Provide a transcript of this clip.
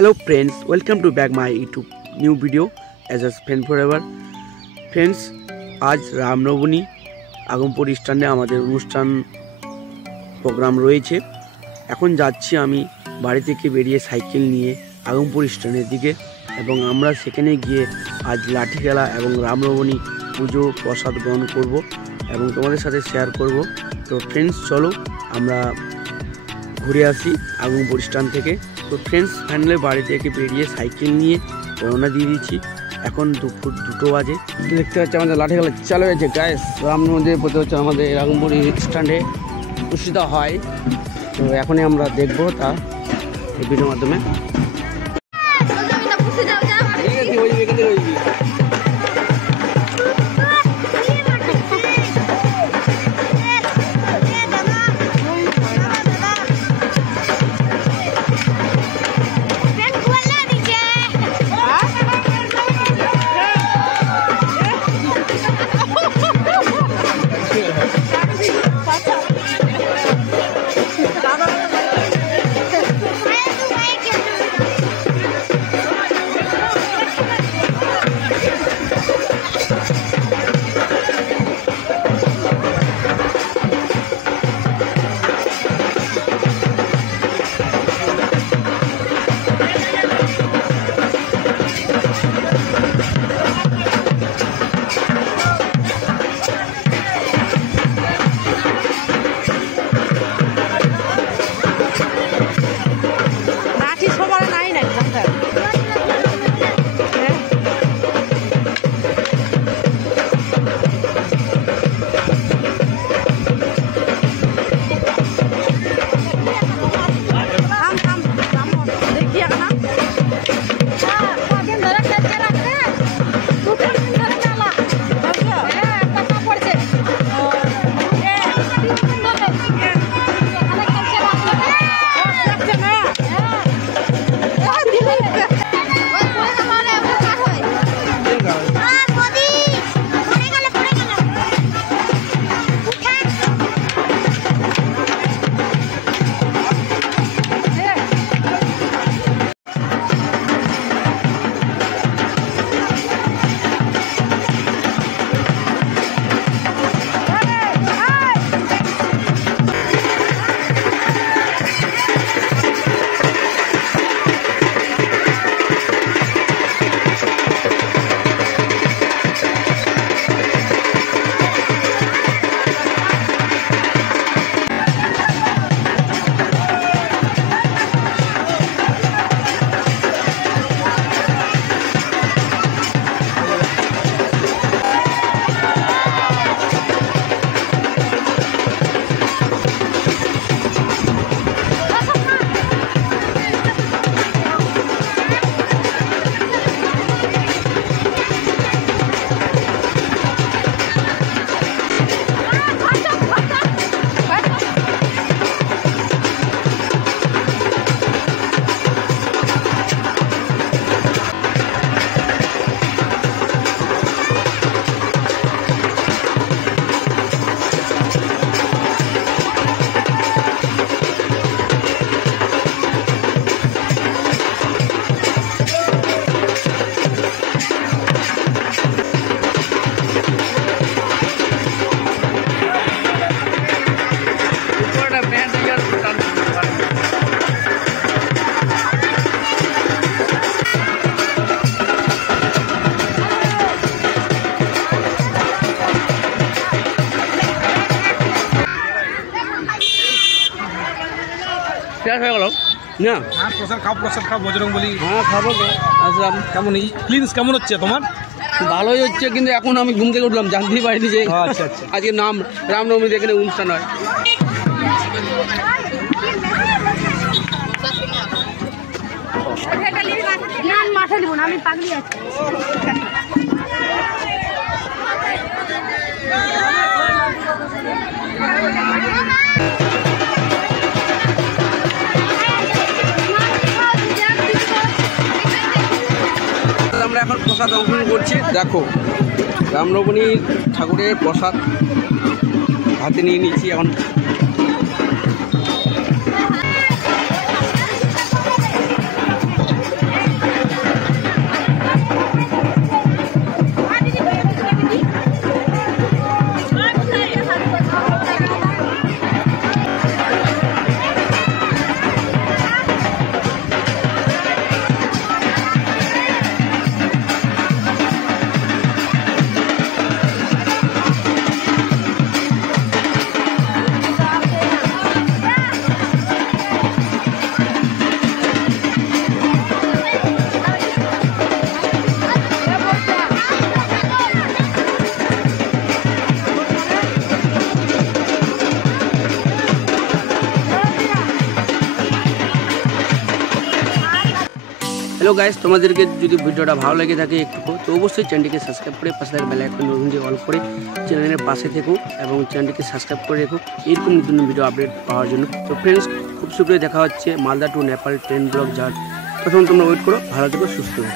Hello friends, welcome to back my YouTube new video as a friend forever. Friends, आज रामनवमी আগমপুর স্ট্যান্ডে আমাদের অনুষ্ঠান programme রয়েছে। এখন যাচ্ছি আমি বাড়ি থেকে বেরিয়ে সাইকেল নিয়ে আগমপুর স্ট্যান্ডের দিকে এবং আমরা সেখানে গিয়ে আজ লাঠি খেলা এবং রামনবমী পুজো প্রসাদ গ্রহণ করব এবং তোমাদের সাথে শেয়ার করব। তো ফ্রেন্ডস চলো আমরা ঘুরে আসি আগমপুর স্ট্যান্ড থেকে। তো ফ্রেন্ডস ফাইনালি বাড়ি থেকে বেরিয়ে সাইকেল নিয়ে রওনা দিয়ে দিচ্ছি। এখন দুপুর 2টো বাজে। দেখতে পাচ্ছি আমাদের লাঠি খেলা চালু হয়েছে গাইস। রামনবমীর প্রতি হচ্ছে আমাদের আগমপুর স্ট্যান্ডে অনুষ্ঠিত হয়। তো এখনই আমরা দেখবো তা এই ভিডিওর মাধ্যমে। হয়ে গেল না? হ্যাঁ, প্রসাদ খাও বজরং বলি। হ্যাঁ খাবো তো। আসলাম। কেমন ক্লিনস কেমন হচ্ছে তোমার? ভালোই হচ্ছে, কিন্তু এখন আমি ঘুম থেকে উঠলাম, জানতেই পারিনি যে আচ্ছা আচ্ছা আজকে রামনবমীতে এখানে অনুষ্ঠান হয়। মাঠে দিব না, আমি পাগলি আছি। আমরা এখন প্রসাদ অর্পণ করছি। দেখো রামনবমী ঠাকুরের প্রসাদ হাতে নিয়ে নিচ্ছি এখন। হ্যালো গাইস, তোমাদেরকে যদি ভিডিওটা ভালো লেগে থাকে একটু তো অবশ্যই চ্যানেলটিকে সাবস্ক্রাইব করে পাশে থাকা বেল আইকন অল করে চ্যানেলের পাশে থেকো এবং চ্যানেলটিকে সাবস্ক্রাইব করে রেখো এরকম নতুন ভিডিও আপডেট পাওয়ার জন্য। তো ফ্রেন্ডস, খুব শীঘ্রই দেখা হচ্ছে Malda to Nepal train blog যার। তখন তোমরা ওয়েট করো, ভালো থেকো, সুস্থ থেকো।